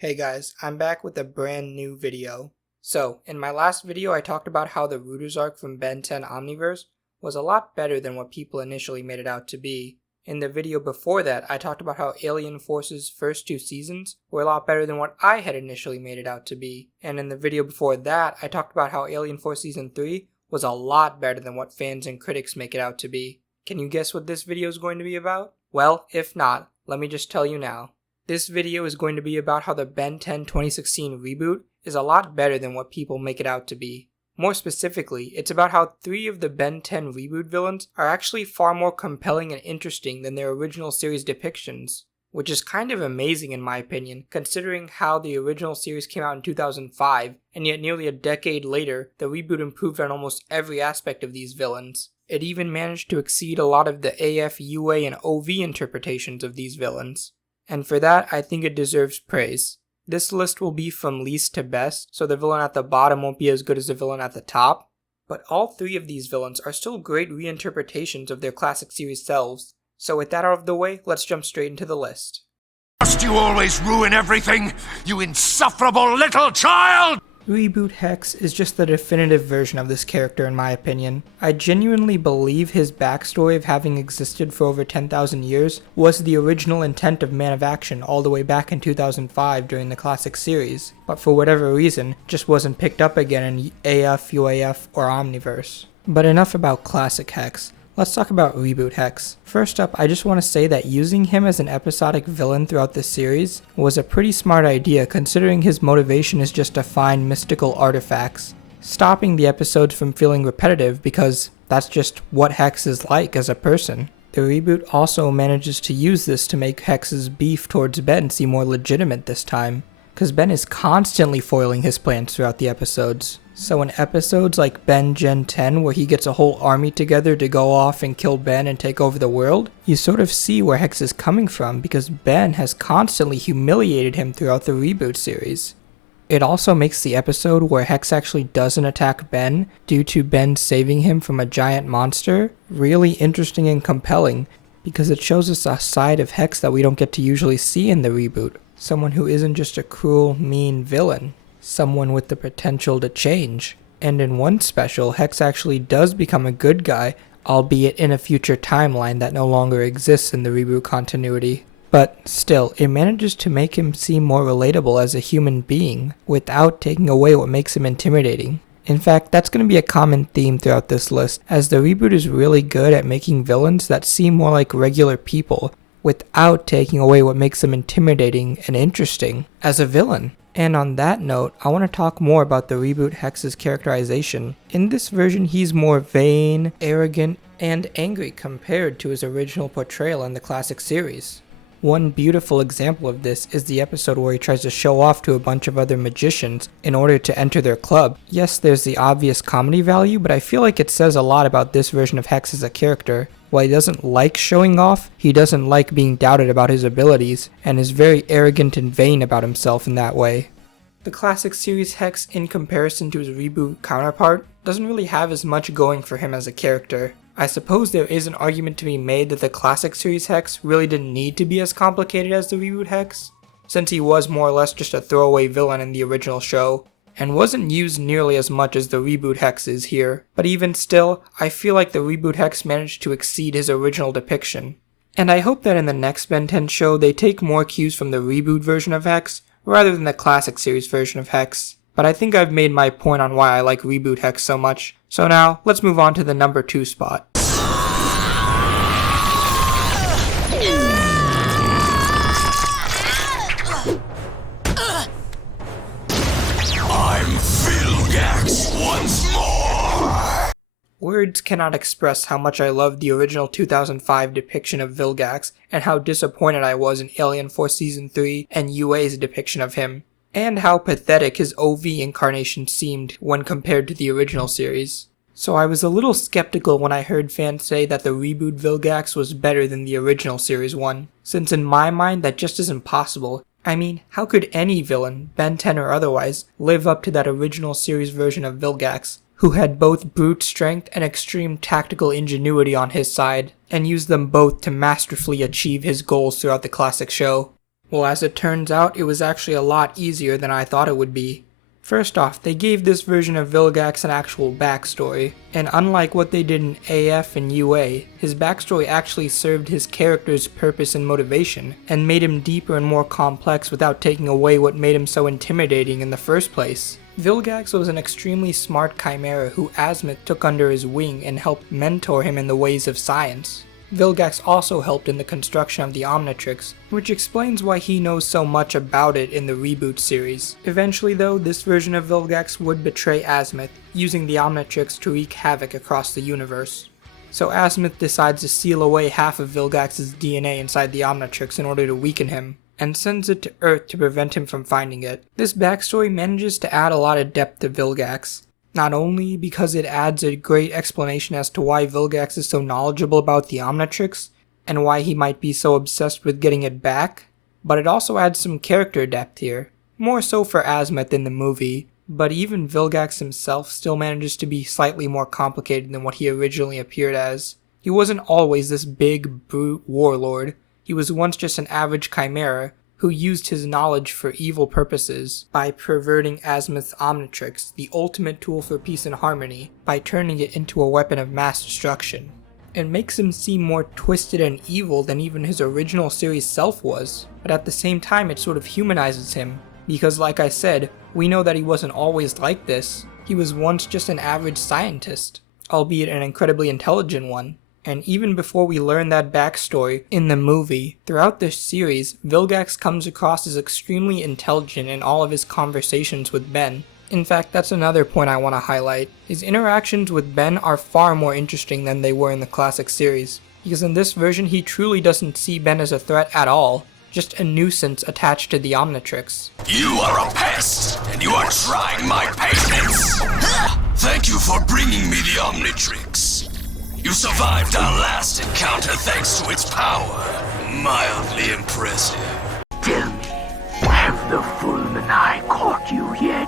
Hey guys, I'm back with a brand new video. So, in my last video I talked about how the Rooters arc from Ben 10 Omniverse was a lot better than what people initially made it out to be. In the video before that, I talked about how Alien Force's first two seasons were a lot better than what I had initially made it out to be. And in the video before that, I talked about how Alien Force Season 3 was a lot better than what fans and critics make it out to be. Can you guess what this video is going to be about? Well, if not, let me just tell you now. This video is going to be about how the Ben 10 2016 reboot is a lot better than what people make it out to be. More specifically, it's about how 3 of the Ben 10 reboot villains are actually far more compelling and interesting than their original series depictions, which is kind of amazing in my opinion, considering how the original series came out in 2005, and yet nearly a decade later, the reboot improved on almost every aspect of these villains. It even managed to exceed a lot of the AF, UA, and OV interpretations of these villains. And for that, I think it deserves praise. This list will be from least to best, so the villain at the bottom won't be as good as the villain at the top. But all 3 of these villains are still great reinterpretations of their classic series selves. So with that out of the way, let's jump straight into the list. Must you always ruin everything, you insufferable little child? Reboot Hex is just the definitive version of this character in my opinion. I genuinely believe his backstory of having existed for over 10,000 years was the original intent of Man of Action all the way back in 2005 during the classic series, but for whatever reason, just wasn't picked up again in AF, UAF, or Omniverse. But enough about classic Hex. Let's talk about Reboot Hex. First up, I just want to say that using him as an episodic villain throughout this series was a pretty smart idea considering his motivation is just to find mystical artifacts, stopping the episodes from feeling repetitive because that's just what Hex is like as a person. The reboot also manages to use this to make Hex's beef towards Ben seem more legitimate this time, because Ben is constantly foiling his plans throughout the episodes. So in episodes like Ben Gen 10 where he gets a whole army together to go off and kill Ben and take over the world, you sort of see where Hex is coming from because Ben has constantly humiliated him throughout the reboot series. It also makes the episode where Hex actually doesn't attack Ben due to Ben saving him from a giant monster really interesting and compelling because it shows us a side of Hex that we don't get to usually see in the reboot. Someone who isn't just a cruel, mean villain. Someone with the potential to change. And in one special, Hex actually does become a good guy, albeit in a future timeline that no longer exists in the reboot continuity. But still, it manages to make him seem more relatable as a human being, without taking away what makes him intimidating. In fact, that's going to be a common theme throughout this list, as the reboot is really good at making villains that seem more like regular people, without taking away what makes them intimidating and interesting as a villain. And on that note, I want to talk more about the reboot Hex's characterization. In this version, he's more vain, arrogant, and angry compared to his original portrayal in the classic series. One beautiful example of this is the episode where he tries to show off to a bunch of other magicians in order to enter their club. Yes, there's the obvious comedy value, but I feel like it says a lot about this version of Hex as a character. While he doesn't like showing off, he doesn't like being doubted about his abilities, and is very arrogant and vain about himself in that way. The classic series Hex, in comparison to his reboot counterpart, doesn't really have as much going for him as a character. I suppose there is an argument to be made that the classic series Hex really didn't need to be as complicated as the reboot Hex, since he was more or less just a throwaway villain in the original show, and wasn't used nearly as much as the reboot Hex is here. But even still, I feel like the reboot Hex managed to exceed his original depiction. And I hope that in the next Ben 10 show they take more cues from the reboot version of Hex, rather than the classic series version of Hex. But I think I've made my point on why I like Reboot Hex so much. So now, let's move on to the number 2 spot. I'm Vilgax once more! Words cannot express how much I loved the original 2005 depiction of Vilgax and how disappointed I was in Alien Force Season 3 and UA's depiction of him, and how pathetic his OV incarnation seemed when compared to the original series. So I was a little skeptical when I heard fans say that the reboot Vilgax was better than the original series one, since in my mind that just isn't possible. I mean, how could any villain, Ben 10 or otherwise, live up to that original series version of Vilgax, who had both brute strength and extreme tactical ingenuity on his side, and used them both to masterfully achieve his goals throughout the classic show? Well, as it turns out, it was actually a lot easier than I thought it would be. First off, they gave this version of Vilgax an actual backstory, and unlike what they did in AF and UA, his backstory actually served his character's purpose and motivation, and made him deeper and more complex without taking away what made him so intimidating in the first place. Vilgax was an extremely smart chimera who Azimuth took under his wing and helped mentor him in the ways of science. Vilgax also helped in the construction of the Omnitrix, which explains why he knows so much about it in the Reboot series. Eventually though, this version of Vilgax would betray Azimuth, using the Omnitrix to wreak havoc across the universe. So Azimuth decides to seal away half of Vilgax's DNA inside the Omnitrix in order to weaken him, and sends it to Earth to prevent him from finding it. This backstory manages to add a lot of depth to Vilgax. Not only because it adds a great explanation as to why Vilgax is so knowledgeable about the Omnitrix, and why he might be so obsessed with getting it back, but it also adds some character depth here. More so for Azimuth in the movie, but even Vilgax himself still manages to be slightly more complicated than what he originally appeared as. He wasn't always this big, brute warlord. He was once just an average chimera, who used his knowledge for evil purposes by perverting Azimuth's Omnitrix, the ultimate tool for peace and harmony, by turning it into a weapon of mass destruction. It makes him seem more twisted and evil than even his original series self was, but at the same time it sort of humanizes him, because like I said, we know that he wasn't always like this. He was once just an average scientist, albeit an incredibly intelligent one. And even before we learn that backstory in the movie, throughout this series, Vilgax comes across as extremely intelligent in all of his conversations with Ben. In fact, that's another point I want to highlight. His interactions with Ben are far more interesting than they were in the classic series, because in this version he truly doesn't see Ben as a threat at all, just a nuisance attached to the Omnitrix. You are a pest, and you are trying my patience! Thank you for bringing me the Omnitrix. You survived our last encounter thanks to its power. Mildly impressive. Tell me, have the Fulmini caught you yet?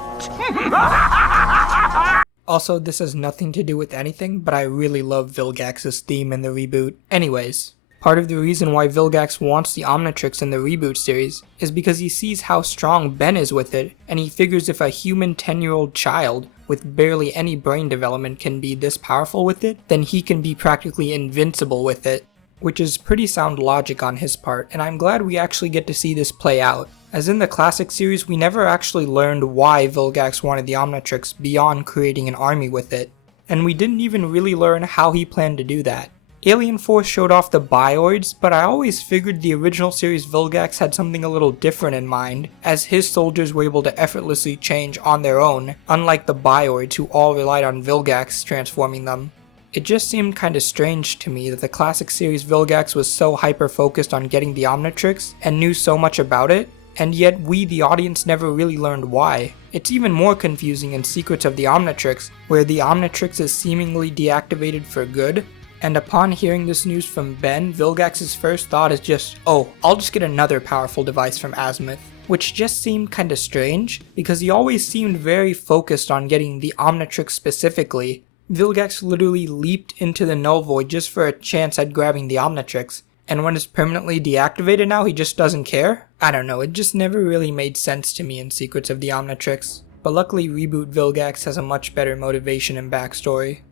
Also, this has nothing to do with anything, but I really love Vilgax's theme in the reboot. Anyways, part of the reason why Vilgax wants the Omnitrix in the Reboot series is because he sees how strong Ben is with it, and he figures if a human 10-year-old child with barely any brain development can be this powerful with it, then he can be practically invincible with it. Which is pretty sound logic on his part, and I'm glad we actually get to see this play out. As in the classic series, we never actually learned why Vilgax wanted the Omnitrix beyond creating an army with it, and we didn't even really learn how he planned to do that. Alien Force showed off the bioids, but I always figured the original series Vilgax had something a little different in mind, as his soldiers were able to effortlessly change on their own, unlike the bioids who all relied on Vilgax transforming them. It just seemed kinda strange to me that the classic series Vilgax was so hyper-focused on getting the Omnitrix and knew so much about it, and yet we the audience never really learned why. It's even more confusing in Secrets of the Omnitrix, where the Omnitrix is seemingly deactivated for good, and upon hearing this news from Ben, Vilgax's first thought is just, oh, I'll just get another powerful device from Azimuth. Which just seemed kinda strange, because he always seemed very focused on getting the Omnitrix specifically. Vilgax literally leaped into the null void just for a chance at grabbing the Omnitrix, and when it's permanently deactivated now, he just doesn't care? I don't know, it just never really made sense to me in Secrets of the Omnitrix. But luckily Reboot Vilgax has a much better motivation and backstory.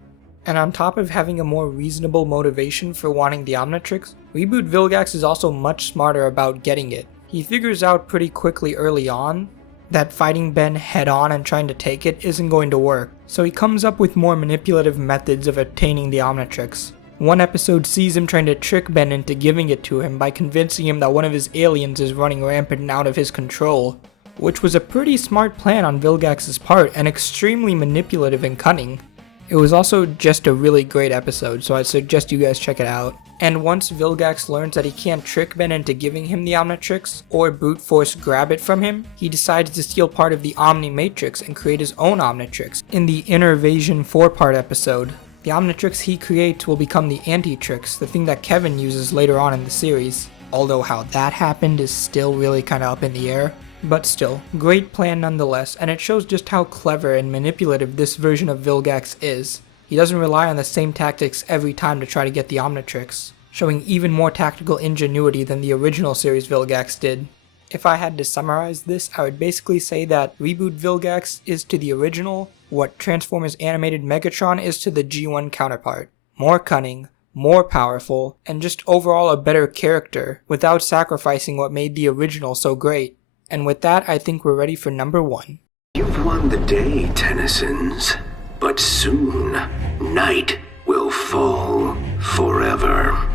And on top of having a more reasonable motivation for wanting the Omnitrix, Reboot Vilgax is also much smarter about getting it. He figures out pretty quickly early on that fighting Ben head on and trying to take it isn't going to work, so he comes up with more manipulative methods of attaining the Omnitrix. One episode sees him trying to trick Ben into giving it to him by convincing him that one of his aliens is running rampant and out of his control, which was a pretty smart plan on Vilgax's part and extremely manipulative and cunning. It was also just a really great episode, so I'd suggest you guys check it out. And once Vilgax learns that he can't trick Ben into giving him the Omnitrix, or brute force grab it from him, he decides to steal part of the Omnimatrix and create his own Omnitrix in the Innervasion 4-part episode. The Omnitrix he creates will become the Antitrix, the thing that Kevin uses later on in the series. Although how that happened is still really kinda up in the air. But still, great plan nonetheless, and it shows just how clever and manipulative this version of Vilgax is. He doesn't rely on the same tactics every time to try to get the Omnitrix, showing even more tactical ingenuity than the original series Vilgax did. If I had to summarize this, I would basically say that Reboot Vilgax is to the original what Transformers Animated Megatron is to the G1 counterpart. More cunning, more powerful, and just overall a better character, without sacrificing what made the original so great. And with that, I think we're ready for number 1. You've won the day, Tennysons, but soon, night will fall forever.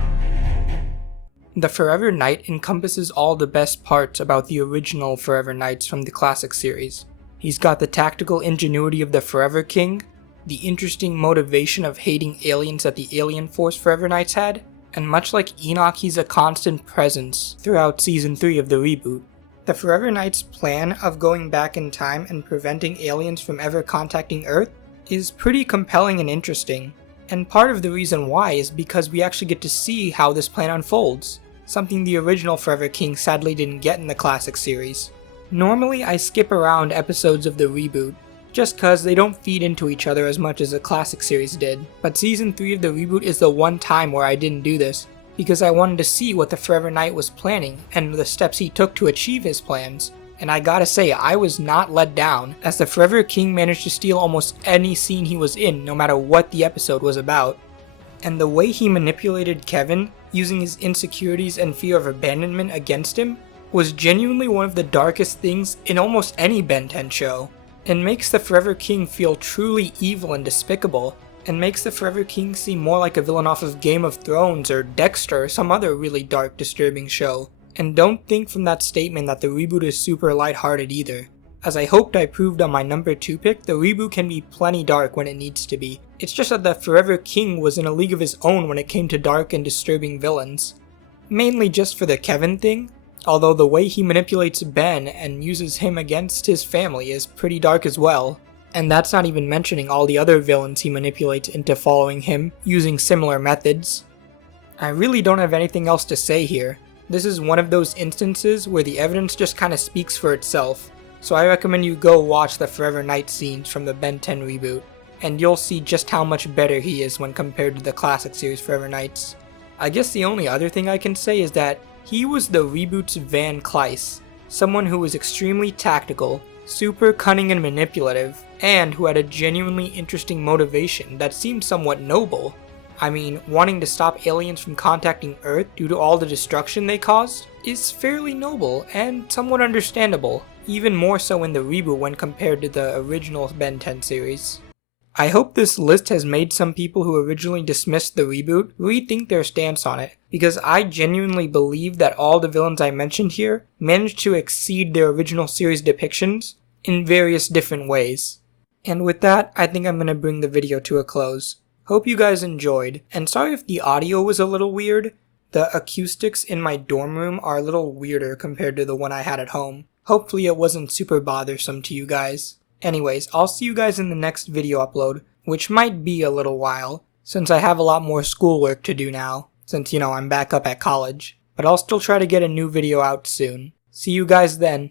The Forever Knight encompasses all the best parts about the original Forever Knights from the classic series. He's got the tactical ingenuity of the Forever King, the interesting motivation of hating aliens that the Alien Force Forever Knights had, and much like Enoch, he's a constant presence throughout Season 3 of the reboot. The Forever Knights' plan of going back in time and preventing aliens from ever contacting Earth is pretty compelling and interesting, and part of the reason why is because we actually get to see how this plan unfolds, something the original Forever King sadly didn't get in the classic series. Normally I skip around episodes of the reboot, just cause they don't feed into each other as much as the classic series did, but Season 3 of the reboot is the one time where I didn't do this, because I wanted to see what the Forever Knight was planning and the steps he took to achieve his plans. And I gotta say, I was not let down, as the Forever King managed to steal almost any scene he was in, no matter what the episode was about. And the way he manipulated Kevin, using his insecurities and fear of abandonment against him, was genuinely one of the darkest things in almost any Ben 10 show, and makes the Forever King feel truly evil and despicable, and makes the Forever King seem more like a villain off of Game of Thrones or Dexter or some other really dark, disturbing show. And don't think from that statement that the reboot is super lighthearted either. As I hoped I proved on my number 2 pick, the reboot can be plenty dark when it needs to be. It's just that the Forever King was in a league of his own when it came to dark and disturbing villains. Mainly just for the Kevin thing, although the way he manipulates Ben and uses him against his family is pretty dark as well. And that's not even mentioning all the other villains he manipulates into following him, using similar methods. I really don't have anything else to say here. This is one of those instances where the evidence just kinda speaks for itself. So I recommend you go watch the Forever Knight scenes from the Ben 10 reboot, and you'll see just how much better he is when compared to the classic series Forever Knights. I guess the only other thing I can say is that he was the reboot's Van Kleiss, someone who was extremely tactical, super cunning and manipulative, and who had a genuinely interesting motivation that seemed somewhat noble. I mean, wanting to stop aliens from contacting Earth due to all the destruction they caused is fairly noble and somewhat understandable, even more so in the reboot when compared to the original Ben 10 series. I hope this list has made some people who originally dismissed the reboot rethink their stance on it, because I genuinely believe that all the villains I mentioned here managed to exceed their original series depictions in various different ways. And with that, I think I'm going to bring the video to a close. Hope you guys enjoyed, and sorry if the audio was a little weird. The acoustics in my dorm room are a little weirder compared to the one I had at home. Hopefully it wasn't super bothersome to you guys. Anyways, I'll see you guys in the next video upload, which might be a little while, since I have a lot more schoolwork to do now, since I'm back up at college. But I'll still try to get a new video out soon. See you guys then.